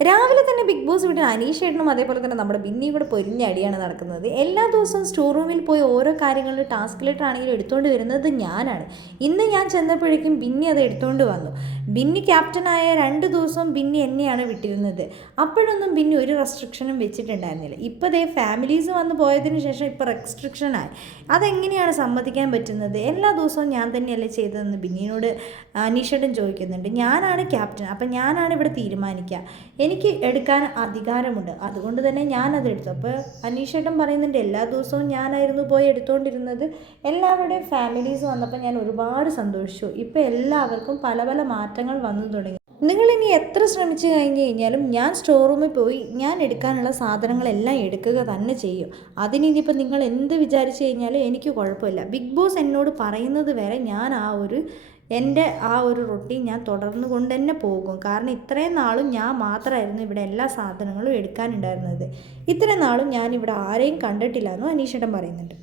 രാവിലെ തന്നെ big boss വീട്ടിൽ അനീഷേട്ടനും അതേപോലെ തന്നെ നമ്മുടെ ബിന്നിയും കൂടെ പൊരിഞ്ഞ അടിയാണ് നടക്കുന്നത്. എല്ലാ ദിവസവും സ്റ്റോർ റൂമിൽ പോയി ഓരോ കാര്യങ്ങളിലും ടാസ്ക് ലെറ്റർ ആണെങ്കിലും എടുത്തുകൊണ്ട് വരുന്നത് ഞാനാണ്. ഇന്ന് ഞാൻ ചെന്നപ്പോഴേക്കും ബിന്നി അത് എടുത്തുകൊണ്ട് വന്നു. ബിന്നി ക്യാപ്റ്റനായ രണ്ട് ദിവസവും ബിന്നി എന്നെയാണ് വിട്ടിരുന്നത്. അപ്പോഴൊന്നും ബിന്നി ഒരു റെസ്ട്രിക്ഷനും വെച്ചിട്ടുണ്ടായിരുന്നില്ല. ഇപ്പോൾ ദേ ഫാമിലീസ് വന്ന് പോയതിന് ശേഷം ഇപ്പോൾ റെസ്ട്രിക്ഷനായി അതെങ്ങനെയാണ് സമ്മതിക്കാൻ പറ്റുന്നത്? എല്ലാ ദിവസവും ഞാൻ തന്നെയല്ലേ ചെയ്തതെന്ന് ബിന്നിയോട് അനീഷേട്ടൻ ചോദിക്കുന്നുണ്ട്. ഞാനാണ് ക്യാപ്റ്റൻ അപ്പം ഞാനാണ് ഇവിടെ തീരുമാനിക്കുക. എനിക്ക് എടുക്കാൻ അധികാരമുണ്ട്. അതുകൊണ്ട് തന്നെ ഞാനത് എടുത്തു. അപ്പോൾ അനീഷേട്ടൻ പറയുന്നുണ്ട് എല്ലാ ദിവസവും ഞാനായിരുന്നു പോയി എടുത്തുകൊണ്ടിരുന്നത് എല്ലാവരുടെയും ഫാമിലീസ് വന്നപ്പോൾ ഞാൻ ഒരുപാട് സന്തോഷിച്ചു. ഇപ്പോൾ എല്ലാവർക്കും പല പല മാറ്റങ്ങൾ വന്നു തുടങ്ങി. നിങ്ങൾ ഇനി എത്ര ശ്രമിച്ചു കഴിഞ്ഞ് കഴിഞ്ഞാലും ഞാൻ സ്റ്റോർ റൂമിൽ പോയി ഞാൻ എടുക്കാനുള്ള സാധനങ്ങളെല്ലാം എടുക്കുക തന്നെ ചെയ്യും. അതിനിപ്പോൾ നിങ്ങൾ എന്ത് വിചാരിച്ചു കഴിഞ്ഞാലും എനിക്ക് കുഴപ്പമില്ല. ബിഗ് ബോസ് എന്നോട് പറയുന്നത് വരെ ഞാൻ ആ ഒരു എന്റെ ആ ഒരു റൊട്ടീൻ ഞാൻ തുടർന്നു കൊണ്ട് തന്നെ പോകും. കാരണം ഇത്രയും നാളും ഞാൻ മാത്രമായിരുന്നു ഇവിടെ എല്ലാ സാധനങ്ങളും എടുക്കാനുണ്ടായിരുന്നത്. ഇത്രയും നാളും ഞാൻ ഇവിടെ ആരെയും കണ്ടിട്ടില്ല എന്നും അനീഷേട്ടൻ പറയുന്നുണ്ട്.